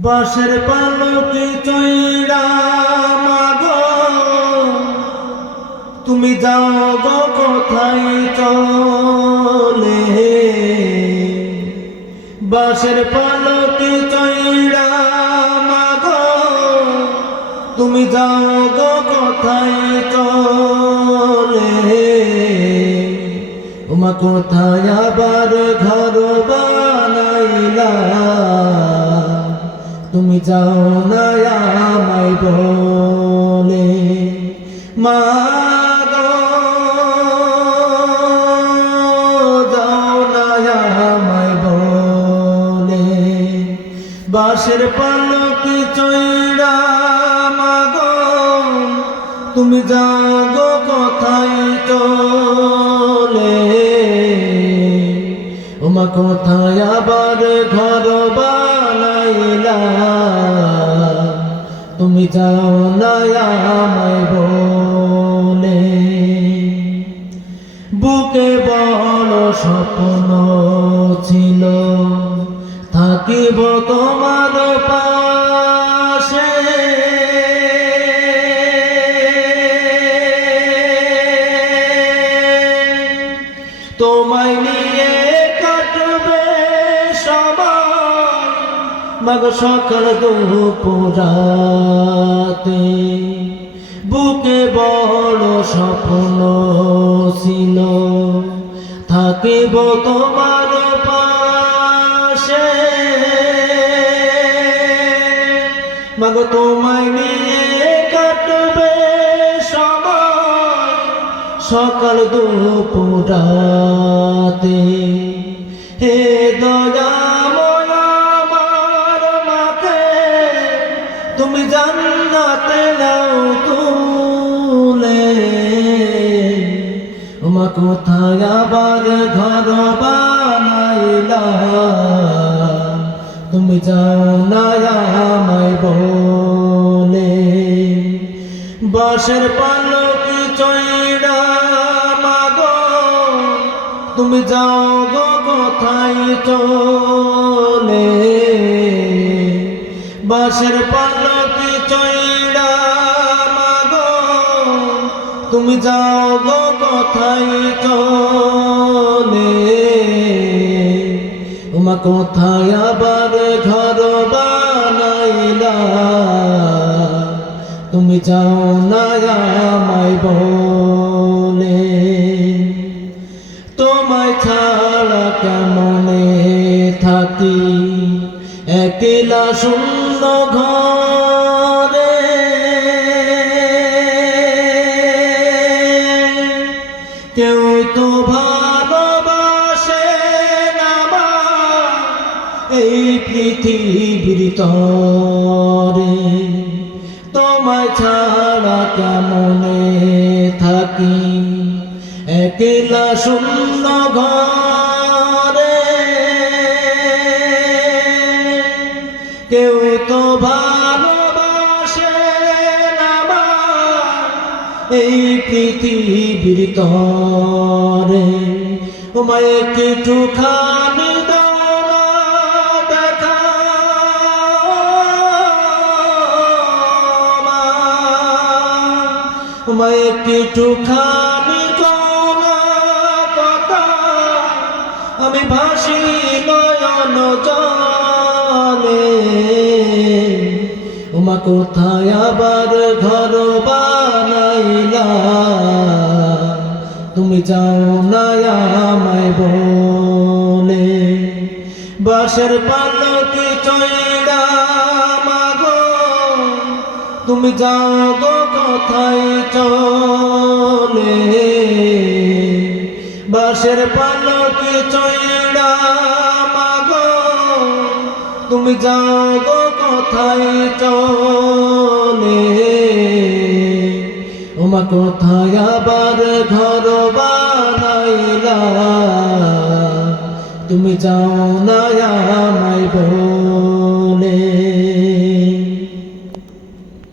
বাসের পালকি চৈরা মাগো। তুমি যাও গো কোথায় চলে? বাসের পালকি চৈরা মাগো। তুমি যাও গো কোথায় চলে? উমা কোথায় আবার ঘর বানাইলা? তুমি যাও না আমায় বলে, মা বাসের পালকি চৈরা মাগো তুমি যাও গো কোথায় চলে। ওমা কোথায় আবার ঘর বানাইলা? তুমি যাও আমায় বলে। বুকে বড় স্বপ্ন ছিল থাকিব তোমার মাগ সকাল দুপুরাতে বুকে বড় স্বপ্ন ছিল। থাকিব তোমার পাশে। মাগ তোমায় নিয়ে কাটবে সময় সকাল দুপুরাতে হে দয়াময় কোথায় আবার ঘর বানাইলা? তুমি যাও না আমায় বলে। বাসের পালকি চৈরা মাগো, তুমি যাও গো কোথায় চলে? বাসের পালকি চৈরা মাগো, তুমি যাও গো কোথায় চলে উমা কোথায় আবার ঘর বানাইলা? তুমি যাও না আমায় বলে। তোমায় ছাড়া কেমনে থাকি? একলা শূন্য ঘরে কেউ তো ভালোবাসে না এই পৃথিবীর তরে তোমায় ছাড়া কেমনে থাকি? একলা শূন্য ঘরে এই পৃথিবীর তরে তোমায় একটু খানি একটু খানি কথা আমি ভাসি নয়ন উমা কোথায় আবার ঘর বানাইলা? তুমি যাও না আমায় বলে বাসের পালকি চৈরা মাগো। তুমি যাও গো কোথায় চলে বাসের পালকি তুমি যাও গো কোথায় চলে। ওমা কোথায় আবার ঘর বানাইলা? তুমি যাও না আমায় বলে।